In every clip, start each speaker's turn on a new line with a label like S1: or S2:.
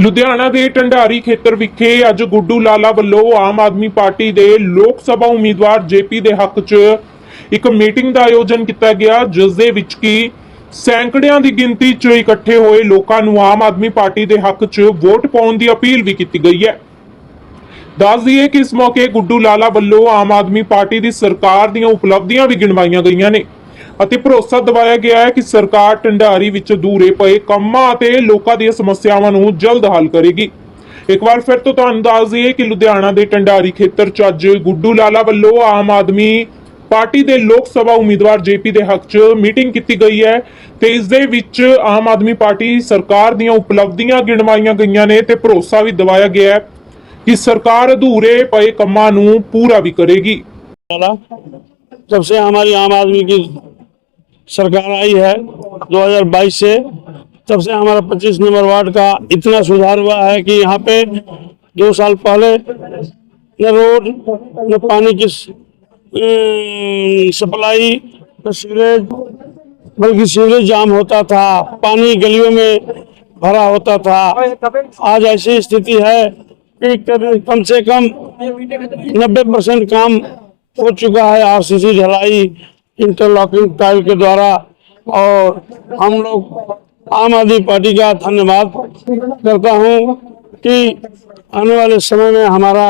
S1: ਲੁਧਿਆਣਾ ਦੇ ਢੰਡਾਰੀ ਖੇਤਰ ਵਿਖੇ ਅੱਜ ਗੁੱਡੂ ਲਾਲਾ ਵੱਲੋਂ ਆਮ ਆਦਮੀ ਪਾਰਟੀ ਦੇ ਲੋਕ ਸਭਾ ਉਮੀਦਵਾਰ ਜੇਪੀ ਦੇ ਹੱਕ 'ਚ ਇੱਕ ਮੀਟਿੰਗ ਦਾ ਆਯੋਜਨ ਕੀਤਾ ਗਿਆ, ਜਿਸ ਦੇ ਵਿੱਚ ਕੀ ਸੈਂਕੜਿਆਂ ਦੀ ਗਿਣਤੀ 'ਚ ਇਕੱਠੇ ਹੋਏ ਲੋਕਾਂ ਨੂੰ ਆਮ ਆਦਮੀ ਪਾਰਟੀ ਦੇ ਹੱਕ 'ਚ ਵੋਟ ਪਾਉਣ ਦੀ ਅਪੀਲ ਵੀ ਕੀਤੀ ਗਈ ਹੈ। ਦੱਸ ਦਈਏ ਕਿ ਇਸ ਮੌਕੇ ਗੁੱਡੂ ਲਾਲਾ ਵੱਲੋਂ ਆਮ ਆਦਮੀ ਪਾਰਟੀ ਦੀ ਸਰਕਾਰ ਦੀਆਂ ਉਪਲਬਧੀਆਂ ਵੀ ਗਿਣਵਾਈਆਂ ਗਈਆਂ ਨੇ। ਅਤੇ ਭਰੋਸਾ ਦਿਵਾਇਆ ਗਿਆ ਹੈ ਕਿ ਸਰਕਾਰ ਢੰਡਾਰੀ ਵਿੱਚ ਦੂਰੇ ਪਏ ਕੰਮਾਂ ਅਤੇ ਲੋਕਾਂ ਦੀਆਂ ਸਮੱਸਿਆਵਾਂ ਨੂੰ ਜਲਦ ਹੱਲ ਕਰੇਗੀ। ਇੱਕ ਵਾਰ ਫਿਰ ਤੋਂ ਤੁਹਾਨੂੰ ਦੱਸ ਦਈਏ ਕਿ ਲੁਧਿਆਣਾ ਦੇ ਟੰਡਾਰੀ ਖੇਤਰ ਚ ਅੱਜ ਗੁੱਡੂ ਲਾਲਾ ਵੱਲੋਂ ਆਮ ਆਦਮੀ ਪਾਰਟੀ ਦੇ ਲੋਕ ਸਭਾ ਉਮੀਦਵਾਰ ਜੇਪੀ ਦੇ ਹੱਕ 'ਚ ਮੀਟਿੰਗ ਕੀਤੀ ਗਈ ਹੈ ਤੇ ਇਸ ਦੇ ਵਿੱਚ ਆਮ ਆਦਮੀ ਪਾਰਟੀ ਸਰਕਾਰ ਦੀਆਂ ਉਪਲਬਧੀਆਂ ਗਿਣਵਾਈਆਂ ਗਈਆਂ ਨੇ ਤੇ ਭਰੋਸਾ ਵੀ ਦਵਾਇਆ ਗਿਆ ਹੈ ਕਿ ਸਰਕਾਰ ਅਧੂਰੇ ਪਏ ਕੰਮਾਂ ਨੂੰ ਪੂਰਾ ਵੀ ਕਰੇਗੀ।
S2: ਜਬ ਸੇ ਹਮਾਰੀ ਆਮ ਆਦਮੀ ਕੀ सरकार आई है 2022 से, तब से हमारा 25 नंबर वार्ड का इतना सुधार हुआ है कि यहाँ पे दो साल पहले न रोड, न पानी की सप्लाई, न सीवरेज, बल्कि सीवरेज जाम होता था, पानी गलियों में भरा होता था। आज ऐसी स्थिति है कि कम से कम नब्बे परसेंट काम हो चुका है आरसीसी ढलाई इंटरलॉकिंग टाइल के द्वारा और हम लोग आम आदमी पार्टी का धन्यवाद करता हूँ कि आने वाले समय में हमारा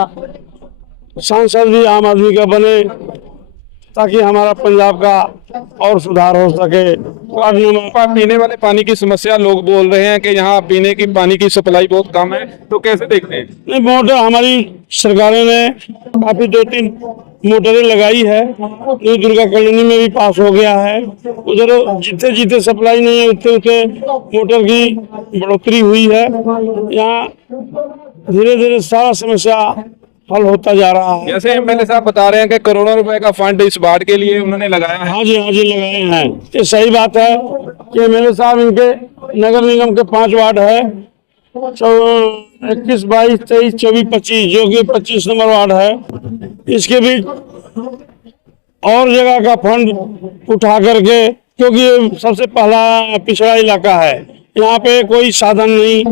S2: सांसद भी आम आदमी का बने ताकि हमारा पंजाब का और सुधार हो सके। वार्ड
S3: पीने वाले पानी की समस्या लोग बोल रहे हैं कि यहाँ पीने की पानी की सप्लाई बहुत कम है तो कैसे देखते हैं?
S2: नहीं मोटर हमारी सरकारों ने काफ़ी दो तीन मोटरें लगाई है। न्यू दुर्गा कॉलोनी में भी पास हो गया है। उधर जितने जितने सप्लाई नहीं है उतने उतने मोटर की बढ़ोतरी हुई है। यहाँ धीरे धीरे सारा समस्या हल होता जा रहा है।
S3: जैसे एमएलए साहब बता रहे हैं कि करोड़ों रुपए का फंड इस वार्ड के लिए उन्होंने लगाया है।
S2: हाँ जी हाँ जी लगाए हैं। ये सही बात है कि मेरे साहब इनके नगर निगम के पाँच वार्ड है। इक्कीस बाईस तेईस चौबीस पच्चीस जो कि पच्चीस नंबर वार्ड है। इसके भी और जगह का फंड उठा करके क्योंकि सबसे पहला पिछड़ा इलाका है। यहाँ पे कोई साधन नहीं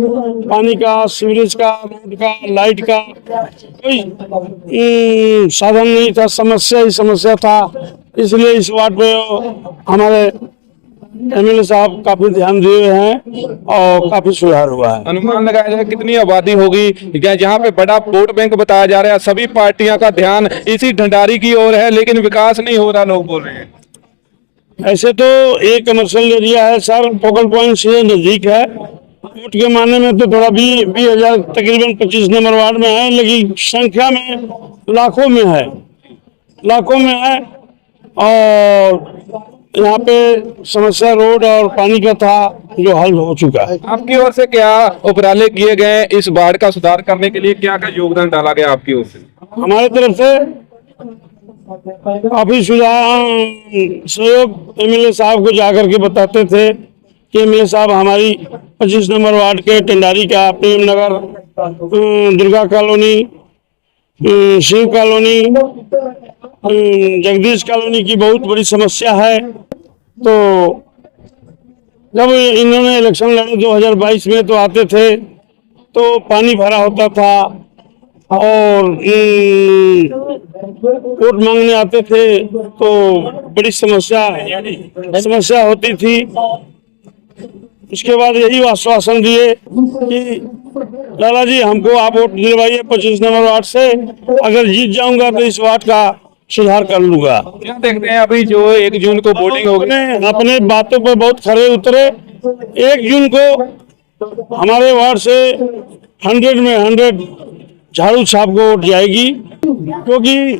S2: पानी का सीवरेज का रोड का लाइट का कोई हम्म, साधन नहीं था समस्या ही समस्या था। इसलिए इस वार्ड पे हमारे एमएलए साहब काफ़ी ध्यान दिए हैं और काफ़ी सुधार हुआ है।
S3: अनुमान लगाया जाए कितनी आबादी होगी। जहाँ पे बड़ा वोट बैंक बताया जा रहा है सभी पार्टियाँ का ध्यान इसी ढंडारी की ओर है लेकिन विकास नहीं हो रहा लोग बोल रहे हैं।
S2: ऐसे तो ये कमर्शियल एरिया है सर फोकल पॉइंट से नज़दीक है। वोट के मानने में तो थोड़ा भी बीस हज़ार तकरीबन पच्चीस नंबर वार्ड में है लेकिन संख्या में लाखों में है लाखों में है। और यहाँ पे समस्या रोड और पानी का था जो हल हो चुका है।
S3: आपकी ओर से क्या उपराले किए गए इस बाढ़ का सुधार करने के लिए क्या क्या योगदान डाला गया आपकी ओर से?
S2: हमारे तरफ़ से काफ़ी सुझाव सहयोग एमएलए साहब को जाकर के बताते थे कि एमएलए साहब हमारी 25 नंबर वार्ड के टेंडारी का Prem Nagar Durga colony Shiv colony Jagdish colony की बहुत बड़ी समस्या है। तो जब इन्होंने इलेक्शन लड़े 2022 में तो आते थे तो पानी भरा होता था और वोट मांगने आते थे तो बड़ी समस्या समस्या होती थी। उसके बाद यही आश्वासन दिए कि लाला जी हमको आप वोट दिलवाइए पच्चीस नंबर वार्ड से। अगर जीत जाऊँगा तो इस वार्ड का सुधार कर लूँगा।
S3: क्या देखते हैं अभी जो एक जून को वोटिंग होगी
S2: अपने अपने बातों पर बहुत खड़े उतरे। एक जून को हमारे वार्ड से हंड्रेड में हंड्रेड झाड़ू छाप को वोट जाएगी। क्योंकि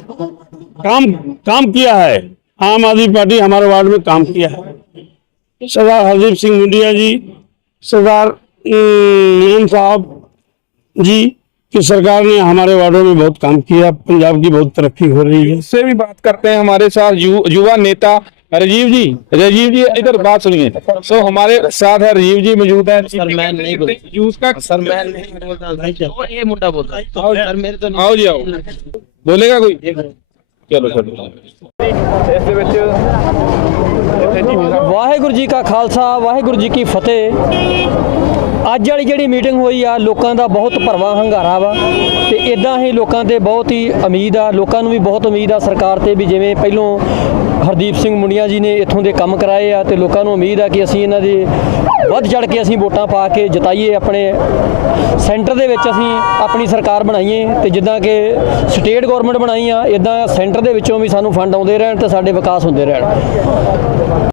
S2: काम काम किया है। आम आदमी पार्टी हमारे वार्ड में काम किया है। सरदार हरदीप सिंह मुंडिया जी सरदार साहब जी कि सरकार ने हमारे वार्डो में बहुत काम किया पंजाब की बहुत तरक्की हो रही है।
S3: इससे भी बात करते हैं हमारे साथ यु, युवा नेता राजीव जी। राजीव जी इधर बात सुनिए। सो हमारे साथ है राजीव जी मौजूद है।
S4: सर मैं नहीं बोलता बोलता तो
S3: जी आओ। बोलेगा कोई? चलो चलो।
S5: वाहेगुरु जी का खालसा वाहेगुरु जी की फतेह। ਅੱਜ ਵਾਲੀ ਜਿਹੜੀ ਮੀਟਿੰਗ ਹੋਈ ਆ, ਲੋਕਾਂ ਦਾ ਬਹੁਤ ਭਰਵਾ ਹੰਗਾਰਾ ਵਾ ਤੇ ਇਦਾਂ ਹੀ ਲੋਕਾਂ ਤੇ ਬਹੁਤ ਹੀ ਉਮੀਦ ਆ, ਲੋਕਾਂ ਨੂੰ ਵੀ ਬਹੁਤ ਉਮੀਦ ਆ ਸਰਕਾਰ ਤੇ ਵੀ ਜਿਵੇਂ ਪਹਿਲੋਂ ਹਰਦੀਪ ਸਿੰਘ ਮੁੰਡੀਆਂ ਜੀ ਨੇ ਇੱਥੋਂ ਦੇ ਕੰਮ ਕਰਾਏ ਆ ਤੇ ਲੋਕਾਂ ਨੂੰ ਉਮੀਦ ਆ ਕਿ ਅਸੀਂ ਇਹਨਾਂ ਦੇ ਵੱਧ ਚੜ ਕੇ ਅਸੀਂ ਵੋਟਾਂ ਪਾ ਕੇ ਜਿਤਾਈਏ ਆਪਣੇ ਸੈਂਟਰ ਦੇ ਵਿੱਚ ਅਸੀਂ ਆਪਣੀ ਸਰਕਾਰ ਬਣਾਈਏ ਤੇ ਜਿੱਦਾਂ ਕਿ ਸਟੇਟ ਗਵਰਨਮੈਂਟ ਬਣਾਈ ਆ ਇਦਾਂ ਸੈਂਟਰ ਦੇ ਵਿੱਚੋਂ ਵੀ ਸਾਨੂੰ ਫੰਡ ਆਉਂਦੇ ਰਹਿਣ ਤੇ ਸਾਡੇ ਵਿਕਾਸ ਹੁੰਦੇ ਰਹਿਣ।